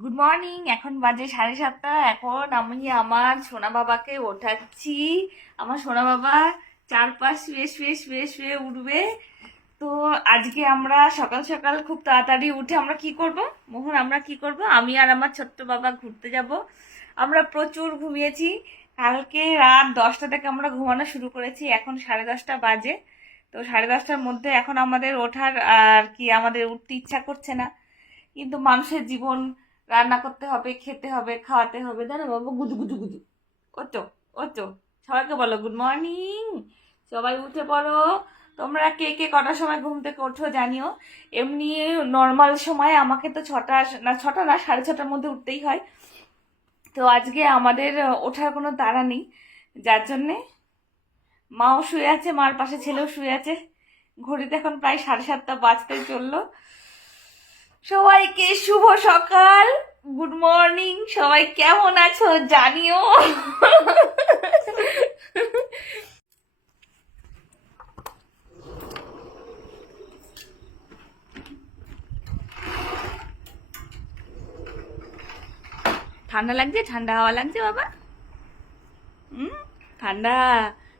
Good morning. এখন বাজে 7:30। এখন আমি আমার সোনা বাবাকে ওঠাচ্ছি। আমার সোনা বাবা চারপাশ শুয়ে শুয়ে শুয়ে শুয়ে উঠবে। তো আজকে আমরা সকাল সকাল খুব তাড়াতাড়ি উঠে আমরা কি করব, মোহন আমরা কি করব, আমি আর আমার ছোট্ট বাবা ঘুরতে যাব। আমরা প্রচুর ঘুমিয়েছি। কালকে রাত 10টা থেকে আমরা ঘুমানো শুরু করেছি, এখন 10:30 বাজে। তো 10:30টার মধ্যে এখন আমাদের ওঠার আর কি আমাদের উঠতে ইচ্ছা করছে না, কিন্তু মানুষের জীবন, রান্না করতে হবে, খেতে হবে, খাওয়াতে হবে, জানো বাবু, গুজু গুজু গুজু। ওঠো ওঠো, সবাইকে বলো গুড মর্নিং। সবাই উঠে পড়ো। তোমরা কে কে কটার সময় ঘুম থেকে ওঠো জানিও। এমনি নর্মাল সময় আমাকে তো 6টা না, 6টা না, 6:30টার মধ্যে উঠতেই হয়। তো আজকে আমাদের ওঠার কোনো তাড়া নেই, যার জন্যে মাও শুয়ে আছে, মার পাশে ছেলেও শুয়ে আছে। ঘড়িতে এখন প্রায় 7:30 বাজতে চললো। সবাইকে শুভ সকাল, গুড মর্নিং। সবাই কেমন আছো জানিও। ঠান্ডা লাগছে, ঠান্ডা হাওয়া লাগছে বাবা। ঠান্ডা,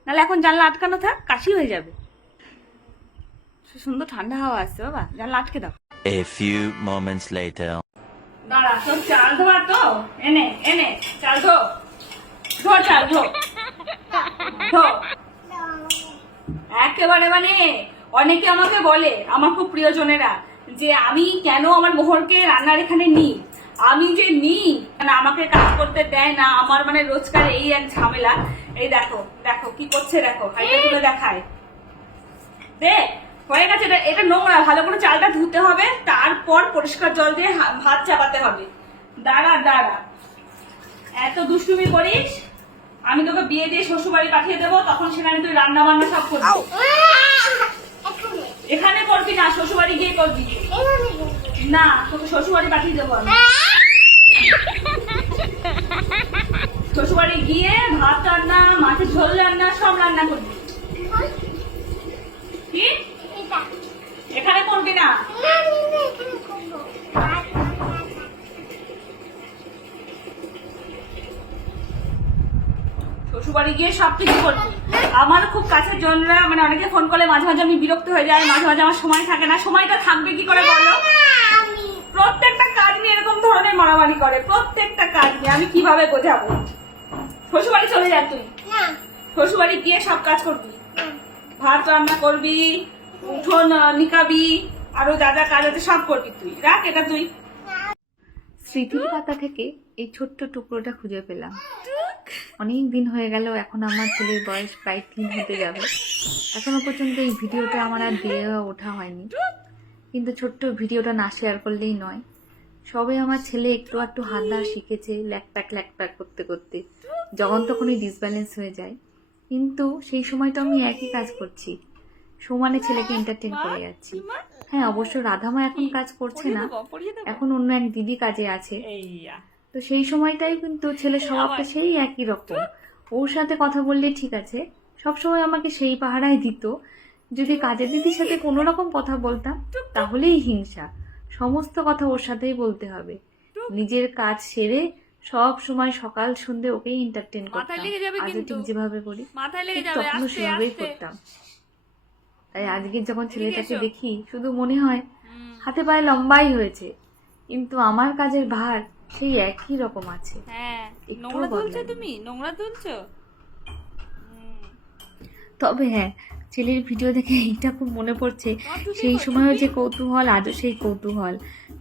নাহলে এখন জানলা আটকানো থাক, কাশি হয়ে যাবে। সুন্দর ঠান্ডা হাওয়া আসছে বাবা, জানলা আটকে দাও। A few moments later. দাঁড়া, তোর চাল ধোয়া তো, এনে এনে চাল ধো, ধো চাল ধো, ধো। একেবারে মানে অনেকে আমাকে বলে, আমার খুব প্রিয়জনেরা, যে আমি কেন আমার মোহরকে রান্নার এখানে নিই। আমি যে নিই, মানে আমাকে কাজ করতে দেয় না, আমার মানে রোজকার এই এক ঝামেলা। এই দেখো দেখো কি করছে, দেখো হাইটা তুলে দেখায়। দেখ হয়ে গেছে, এটা নোংরা, ভালো করে চালটা ধুতে হবে, তারপর পরিষ্কার জল দিয়ে ভাত চাপাতে হবে। দাঁড়া দাঁড়া, এত দুষ্টুমি করিস, আমি তোকে বিয়ে দিয়ে শ্বশুর বাড়ি পাঠিয়ে দেবো, তখন সেখানে তুই রান্না বান্না সব করবি। এখানে করবি না, শ্বশুর বাড়ি গিয়ে করবি। না, তোকে শ্বশুর বাড়ি পাঠিয়ে দেবো আমি। শ্বশুর বাড়ি গিয়ে ভাত রান্না, মাছের ঝোল রান্না, সব রান্না করবি। কি এখানে করবি না? শ্বশুরবাড়ি গিয়ে সব কিছু করবি। আমার খুব কাছের জনরা, মানে অনেকে ফোন করলে মাঝে মাঝে আমি বিরক্ত হয়ে যাই, মাঝে মাঝে আমার সময় থাকে না। সময়টা থাকবে কি করে বলো? প্রত্যেকটা কাজ নিয়ে এরকম ধরনের মারামারি করে, প্রত্যেকটা কাজ নিয়ে আমি কিভাবে বোঝাবো? শ্বশুরবাড়ি চলে যা তুই, শ্বশুরবাড়ি গিয়ে সব কাজ করবি, ভাত রান্না করবি, উঠোন নিকাবি, আরো যা যা কাজ আছে সব করবি তুই। রাখ এটা তুই। স্মৃতির পাতা থেকে এই ছোট্ট টুকরোটা খুঁজে পেলাম। অনেক দিন হয়ে গেল, এখন আমার ছেলের বয়স প্রায় 3 হতে যাবে। এখনো পর্যন্ত এই ভিডিওটা আমার আর দিয়ে ওঠা হয়নি, কিন্তু ছোট্ট ভিডিওটা না শেয়ার করলেই নয়। সবে আমার ছেলে একটু একটু হাত ধা শিখেছে, ল্যাকপ্যাক করতে করতে যখন তখনই ডিসব্যালেন্স হয়ে যায়। কিন্তু সেই সময়টা আমি একই কাজ করছি, সমানে ছেলেকে এন্টারটেন করে যাচ্ছি। হ্যাঁ, অবশ্য রাধামা এখন কাজ করছে না, এখন অন্য এক দিদি কাজে আছে। তো সেই সময়টাই কিন্তু ছেলে স্বভাবটা সেই একই রকম। ওর সাথে কথা বললে ঠিক আছে, সবসময় আমাকে সেই পাহারায় দিত। যদি কাজের দিদির সাথে কোনো রকম কথা বলতাম তাহলেই হিংসা, সমস্ত কথা ওর সাথেই বলতে হবে। নিজের কাজ সেরে সব সময় সকাল সন্ধে ওকেই এন্টারটেন করতাম। আজও ঠিক যেভাবে করি তখনও সেভাবেই করতাম। তাই আজকে যখন ছেলেটাকে দেখি শুধু মনে হয় হাতে পায়ে লম্বাই হয়েছে, কিন্তু আমার কাজের ভার সেই একই রকম আছে। হ্যাঁ, নোংরা তুলছো তুমি, নোংরা তুলছো। তবে হ্যাঁ, ছেলের ভিডিও দেখে এইটা খুব মনে পড়ছে, সেই সময়ও যে কৌতূহল, আজও সেই কৌতূহল।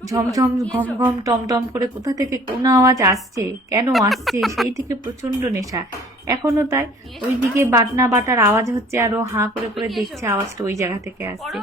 ঝমঝম ঘম ঘম টমটম করে কোথা থেকে কোন আওয়াজ আসছে, কেন আসছে, সেই থেকে প্রচন্ড নেশা এখনো তার। ওইদিকে বাটনা বাটার আওয়াজ হচ্ছে আর ও হাঁ করে করে দেখছে আওয়াজটা ওই জায়গা থেকে আসছে।